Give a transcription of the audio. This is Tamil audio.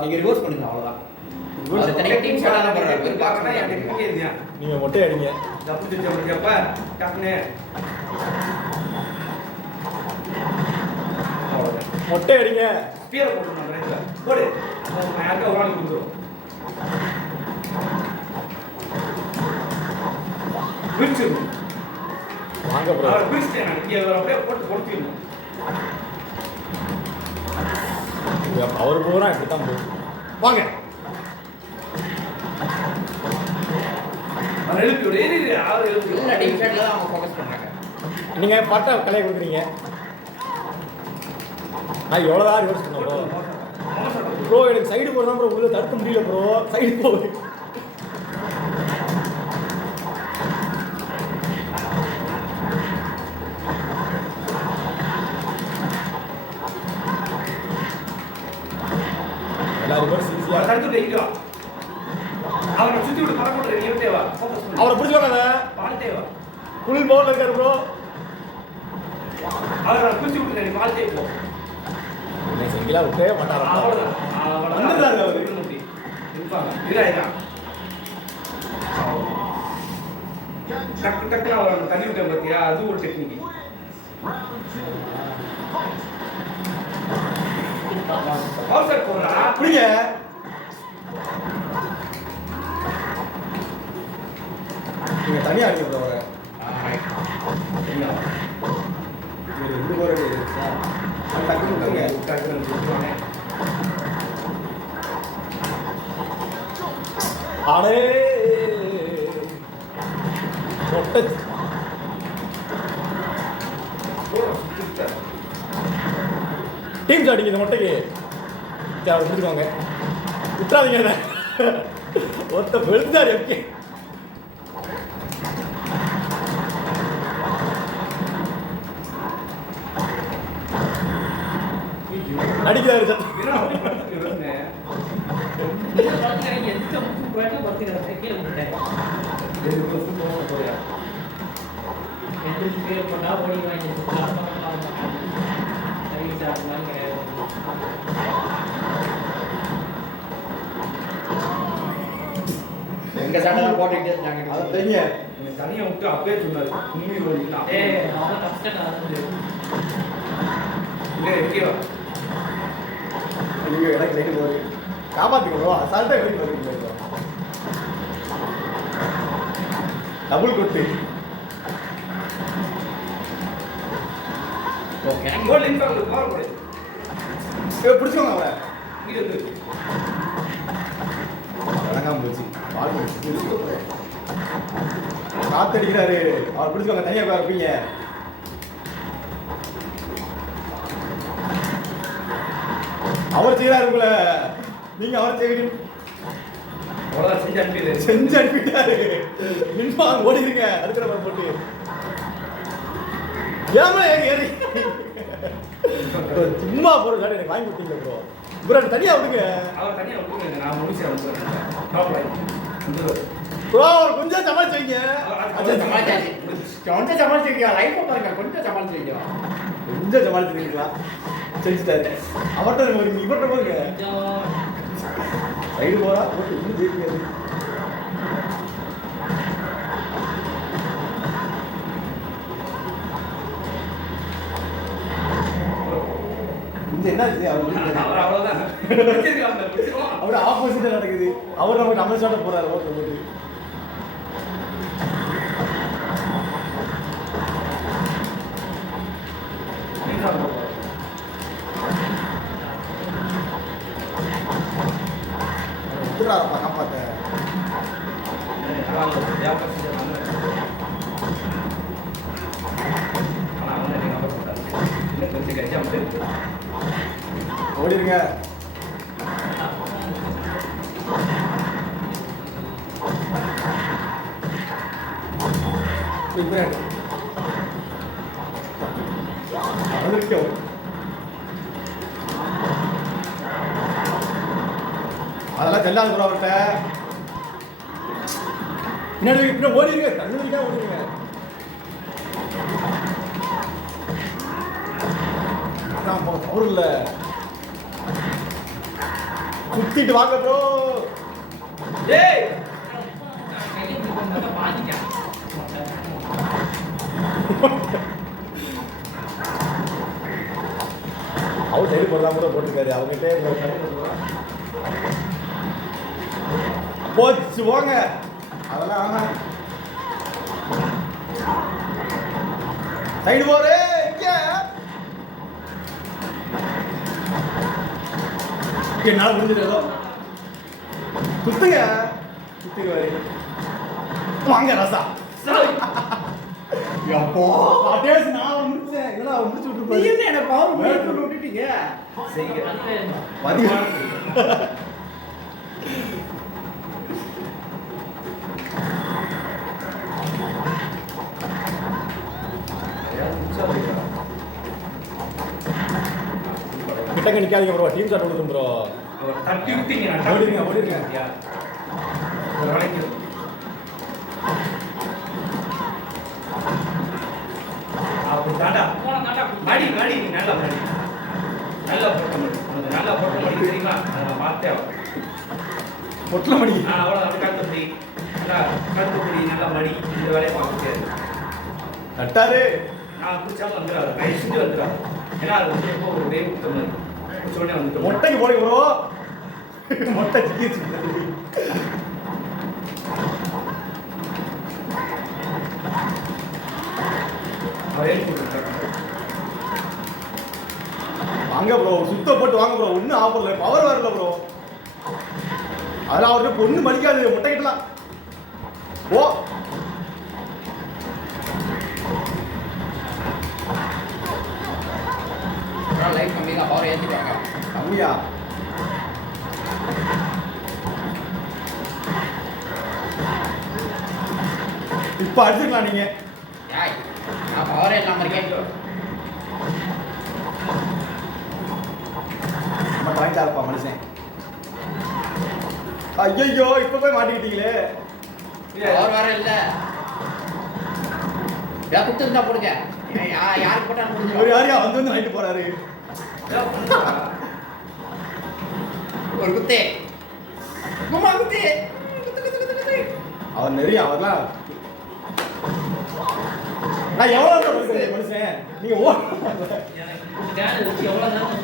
நீங்க ரிவர்ஸ் பண்ணுங்க அவ்வளவுதான். நீங்க மொட்டை அடிங்க. மொட்டை அடிங்க. போடு யாருக்கா ஒரு ஆள் கொடுத்துரும். வாங்க ப்ரோ. அவர் பூரா இப்படித்தான் போகும். வாங்க. நீங்க பாட்டா கலையை கொடுக்குறீங்க. நான் எவ்வளோதான் ரிவர்ஸ் பண்ண ப்ரோ. ப்ரோ எனக்கு சைடு போகிறதா ப்ரோ உள்ள தடுக்க முடியல ப்ரோ. சைடு போகுது. அவரை பிடிச்சிருக்காங்க. ஃபுல் பவுல் இருக்காரு ப்ரோ. அவரை பிடிச்சி விட்டுருக்காரு. பால் தேய்ப்போ சிங்கிளா விட்டே மாட்டாரா? டக்கு டக்குனு அவர் தண்ணி விட்ட பார்த்தியா, அது ஒரு டெக்னிக். அப்படிங்க நீங்க தனியா அடிக்க ப்ரோ. ரெண்டு பேர் அடே மொட்டை டீம்ஸ் அடிங்க. இந்த மொட்டைக்கு விட்டுருவாங்க. விட்டுறாதீங்க. ஒருத்த வெளுத்தாரு. ஓகே அடிக்கிறாரு. எங்க சட்டெல்லாம் போட்டுக்கிட்டே இருக்காங்க. அதை தெரியுங்க. தனியா விட்டு அப்படியே சொன்னாரு. எனக்கு லைட்டு போகுது. காப்பாற்றிக்கோ. அசால்ட்டா எப்படி வருவீங்க? டபுள் கொட்டு. பிடிச்சோங்க அவரை. வணக்கம் போச்சு. காத்தடிக்கிறாரு. அவர் பிடிச்சவங்க தனியா போய் இருப்பீங்க. அவர் செய்யறாரு உங்களை. நீங்க அவர் செய்வீங்க. செஞ்சு அனுப்பிட்டாரு. நின்மா ஓடிடுங்க. அதுக்கு நம்ம போட்டு ஏமா ஏறி சும்மா போற சார் எனக்கு வாங்கி கொடுத்தீங்க ப்ரோ. ப்ரோ தனியா விடுங்க. அவர் தனியா விடுங்க. நான் முடிச்சு ப்ரோ அவர் கொஞ்சம் சமாளிச்சீங்க. கொஞ்சம் சமாளிச்சிருக்கீங்க. லைஃப் பாருங்க. கொஞ்சம் சமாளிச்சிருக்கீங்க. கொஞ்சம் சமாளிச்சிருக்கீங்களா? செஞ்சுட்டாரு. அவர்கிட்ட போறீங்க. இவர்கிட்ட போறீங்க. சைடு போறா போட்டு இன்னும் ஜெயிக்காது. என்ன அவர் ஆப்போசிட்டா நடக்குது. அவர் நமக்கு நம்ம சாட்ட போறாரு. ஓகே போட்டு காப்பாத்த ஓடிருங்க. அதெல்லாம் செல்லாது ப்ரோ. அவர்கிட்ட பின்னாடி பின்னாடி ஓடிருங்க. தண்ணிக்கா ஓடிருங்க. அவர் இல்லை. சுத்திட்டு வாங்க ப்ரோ. ஏய் அவர் சைடு போடலாம் கூட போட்டுருக்காரு அவங்ககிட்ட. போச்சு போங்க அதெல்லாம் ஆனா சைடு போரு என்னால முடிஞ்சதோ குத்துங்க குத்திடுவாரு. வாங்க ரசா எப்போ அதேஸ் நான் முடிச்சேன் இதெல்லாம் முடிச்சு நீ விட்டுருப்பாரு. என்ன என்ன பவர் முடிச்சு விட்டுட்டீங்க செய்ய கிட்டக்க நிக்காதீங்க ப்ரோ. டீம் ஷாட் விடுங்க ப்ரோ. தட்டி விட்டீங்க ஓடிடுங்க, ஓடிடுங்க. ஒரு வேலைக்கு அப்படி தாண்டா மாடி மாடி நீ நல்லா மாடி நல்லா போட்ட மாடி உனக்கு நல்லா போட்ட மாடி தெரியுமா அதை நான் பார்த்தேன். பொட்டல மணி அவ்வளோ அப்படி கருத்துப்படி கருத்துப்படி நல்லா மடி இந்த வேலையை பார்க்க முடியாது. தட்டாரு. நான் பிடிச்சாலும் வந்துடாது கை செஞ்சு வந்துடாது. ஏன்னா அது வந்து எப்போ ஒரு வேவு கொடுத்த மாதிரி சொன்னே வந்துட்டு மொட்டைக்கு போடுங்க ப்ரோ. மொட்டை சிக்கிச்சு. வயல் போட்டுருக்காங்க. வாங்க ப்ரோ சுத்த போட்டு வாங்க ப்ரோ. ஒன்றும் ஆஃபர்ல பவர் வரல ப்ரோ. அதெல்லாம் அவருக்கு பொண்ணு மடிக்காது முட்டை கிட்டலாம். ஓ லைஃப் கம்மி தான் பவர் ஏற்றிட்டாங்க கம்மியா இப்ப அடிச்சுக்கலாம் நீங்க. ஏய் நான் பவரே இல்லாமல் இருக்கேன் நம்ம பாயிண்டா இருப்பா மனுஷன். ஐயோ இப்ப போய் மாட்டிக்கிட்டீங்களே. பவர் வேற இல்லை ஏன் குத்து இருந்தா போடுங்க யாருக்கு போட்டாலும் இவர் முடிஞ்சு யாரையா வந்து வாங்கிட்டு போறாரு. ஒரு குத்தே மாமா குத்தே குத்து குத்து குத்து குத்து அவர் நிறைய அவர்லாம் நான் எவ்வளவு மனுஷன் நீங்க ஓ எனக்கு